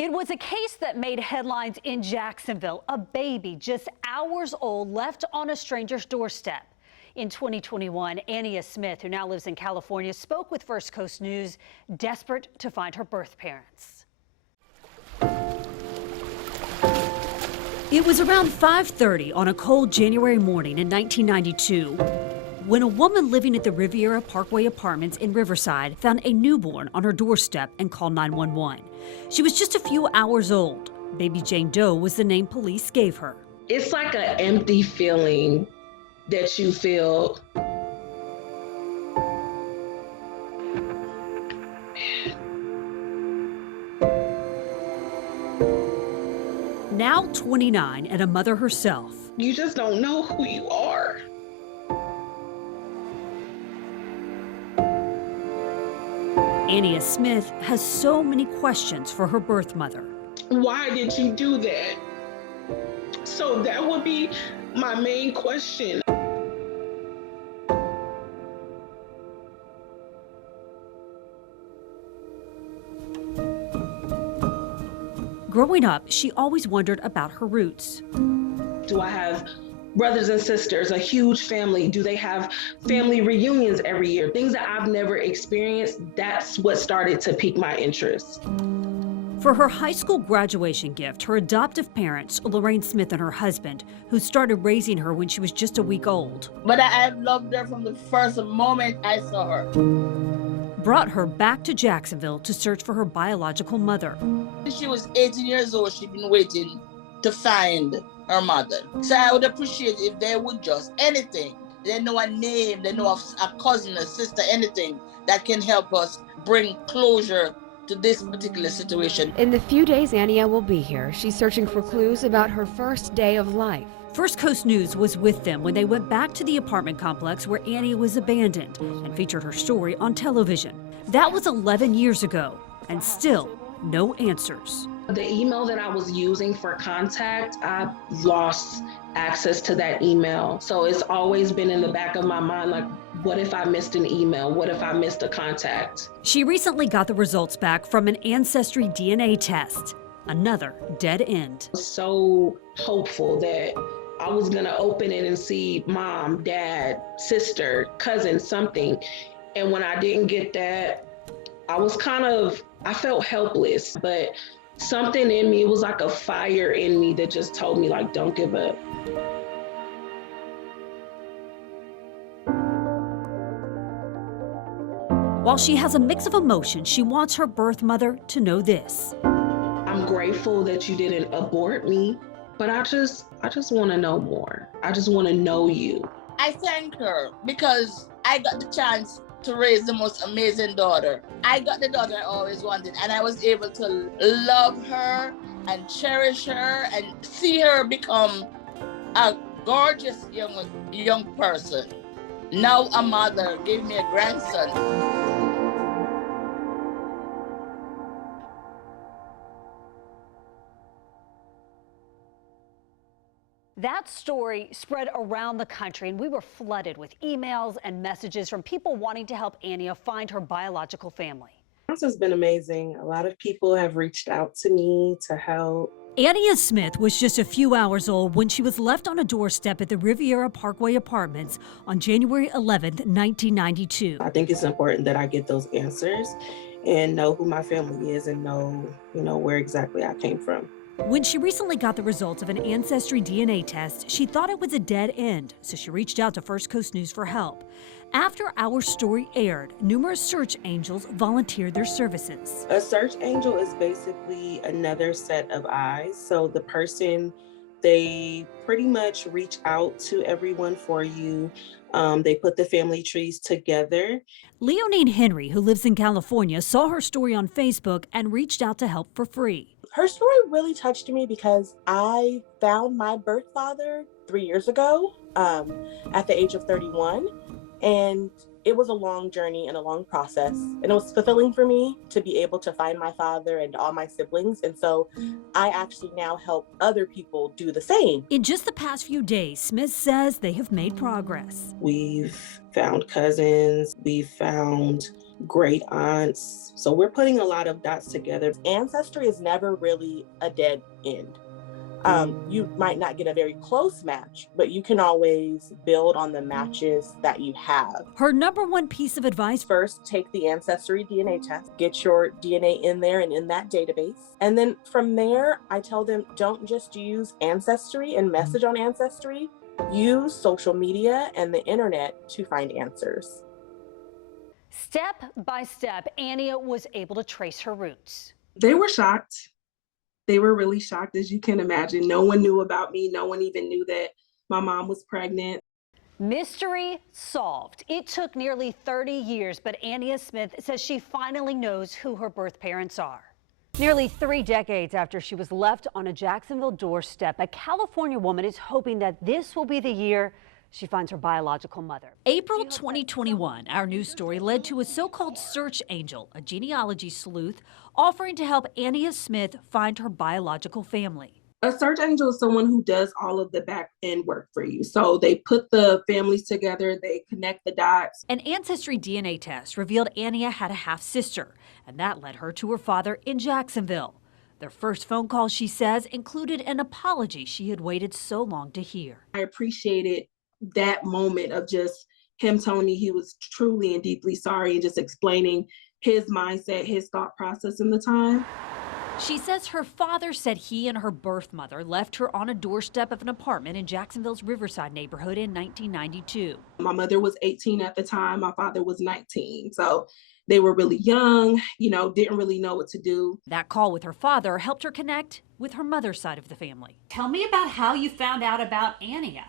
It was a case that made headlines in Jacksonville. A baby just hours old left on a stranger's doorstep. In 2021, Ania Smith, who now lives in California, spoke with First Coast News, desperate to find her birth parents. It was around 5:30 on a cold January morning in 1992 when a woman living at the Riviera Parkway Apartments in Riverside found a newborn on her doorstep and called 911. She was just a few hours old. Baby Jane Doe was the name police gave her. It's like an empty feeling that you feel. Now 29 and a mother herself. You just don't know who you are. Ania Smith has so many questions for her birth mother. Why did you do that? So that would be my main question. Growing up, she always wondered about her roots. Do I have brothers and sisters, a huge family? Do they have family reunions every year? Things that I've never experienced, that's what started to pique my interest. For her high school graduation gift, her adoptive parents, Lorraine Smith and her husband, who started raising her when she was just a week old, but I loved her from the first moment I saw her, brought her back to Jacksonville to search for her biological mother. She was 18 years old. She'd been waiting to find her mother. So I would appreciate if they would just anything. They know a name, they know a cousin, a sister, anything that can help us bring closure to this particular situation. In the few days Ania will be here, she's searching for clues about her first day of life. First Coast News was with them when they went back to the apartment complex where Ania was abandoned and featured her story on television. That was 11 years ago, and still no answers. The email that I was using for contact, I lost access to that email. So it's always been in the back of my mind, like, what if I missed an email? What if I missed a contact? She recently got the results back from an ancestry DNA test. Another dead end. So hopeful that I was gonna open it and see mom, dad, sister, cousin, something. And when I didn't get that, I felt helpless, but something in me, it was like a fire in me that just told me, like, don't give up. While she has a mix of emotions, she wants her birth mother to know this. I'm grateful that you didn't abort me, but I just want to know more. I just want to know you. I thank her because I got the chance to raise the most amazing daughter. I got the daughter I always wanted, and I was able to love her and cherish her and see her become a gorgeous young person. Now a mother gave me a grandson. That story spread around the country, and we were flooded with emails and messages from people wanting to help Ania find her biological family. This has been amazing. A lot of people have reached out to me to help. Ania Smith was just a few hours old when she was left on a doorstep at the Riviera Parkway Apartments on January 11th, 1992. I think it's important that I get those answers and know who my family is and know, where exactly I came from. When she recently got the results of an ancestry DNA test, she thought it was a dead end, so she reached out to First Coast News for help. After our story aired, numerous search angels volunteered their services. A search angel is basically another set of eyes. So the person, they pretty much reach out to everyone for you. They put the family trees together. Leonine Henry, who lives in California, saw her story on Facebook and reached out to help for free. Her story really touched me because I found my birth father 3 years ago at the age of 31. And it was a long journey and a long process. And it was fulfilling for me to be able to find my father and all my siblings. And so I actually now help other people do the same. In just the past few days, Smith says they have made progress. We've found cousins, we've found great aunts. So we're putting a lot of dots together. Ancestry is never really a dead end. You might not get a very close match, but you can always build on the matches that you have. Her number one piece of advice: first, take the Ancestry DNA test, get your DNA in there and in that database. And then from there, I tell them, don't just use Ancestry and message on Ancestry, use social media and the internet to find answers. Step by step, Ania was able to trace her roots. They were shocked. They were really shocked, as you can imagine. No one knew about me. No one even knew that my mom was pregnant. Mystery solved. It took nearly 30 years, but Ania Smith says she finally knows who her birth parents are. Nearly 3 decades after she was left on a Jacksonville doorstep, a California woman is hoping that this will be the year she finds her biological mother. April 2021, our news story led to a so-called search angel, a genealogy sleuth, offering to help Ania Smith find her biological family. A search angel is someone who does all of the back end work for you. So they put the families together, they connect the dots. An ancestry DNA test revealed Ania had a half-sister, and that led her to her father in Jacksonville. Their first phone call, she says, included an apology she had waited so long to hear. I appreciated that moment of just him telling me he was truly and deeply sorry and just explaining his mindset, his thought process in the time. She says her father said he and her birth mother left her on a doorstep of an apartment in Jacksonville's Riverside neighborhood in 1992. My mother was 18 at the time. My father was 19. So they were really young, didn't really know what to do. That call with her father helped her connect with her mother's side of the family. Tell me about how you found out about Ania.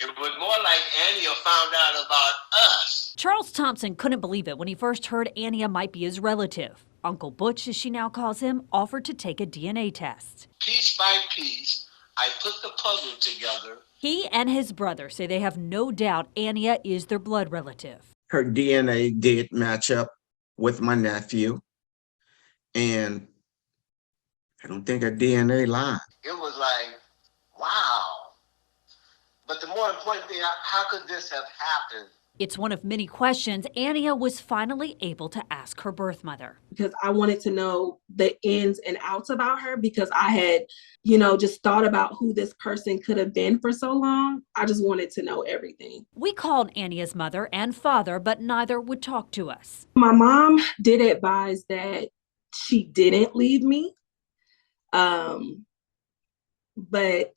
It was more like Ania found out about us. Charles Thompson couldn't believe it when he first heard Ania might be his relative. Uncle Butch, as she now calls him, offered to take a DNA test. Piece by piece, I put the puzzle together. He and his brother say they have no doubt Ania is their blood relative. Her DNA did match up with my nephew, and I don't think her DNA lied. It was like, wow. But the more important thing, how could this have happened? It's one of many questions Ania was finally able to ask her birth mother. Because I wanted to know the ins and outs about her, because I had, just thought about who this person could have been for so long. I just wanted to know everything. We called Ania's mother and father, but neither would talk to us. My mom did advise that she didn't leave me, but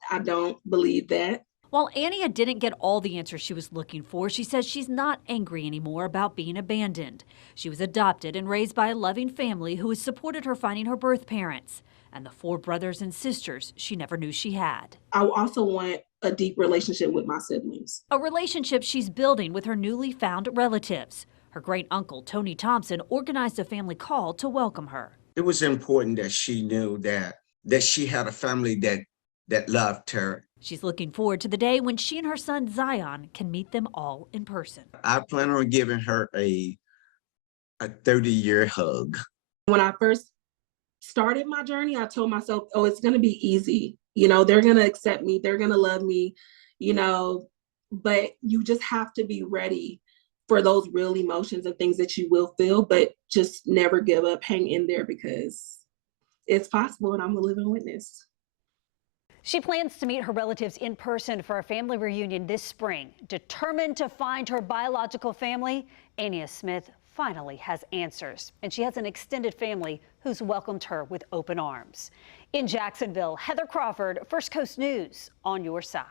I don't believe that. While Ania didn't get all the answers she was looking for, she says she's not angry anymore about being abandoned. She was adopted and raised by a loving family who has supported her finding her birth parents and the 4 brothers and sisters she never knew she had. I also want a deep relationship with my siblings. A relationship she's building with her newly found relatives. Her great uncle, Tony Thompson, organized a family call to welcome her. It was important that she knew that she had a family that loved her. She's looking forward to the day when she and her son Zion can meet them all in person. I plan on giving her a 30-year hug. When I first started my journey, I told myself, oh, it's going to be easy. They're going to accept me. They're going to love me, but you just have to be ready for those real emotions and things that you will feel, but just never give up. Hang in there, because it's possible, and I'm a living witness. She plans to meet her relatives in person for a family reunion this spring. Determined to find her biological family, Ania Smith finally has answers. And she has an extended family who's welcomed her with open arms. In Jacksonville, Heather Crawford, First Coast News, on your side.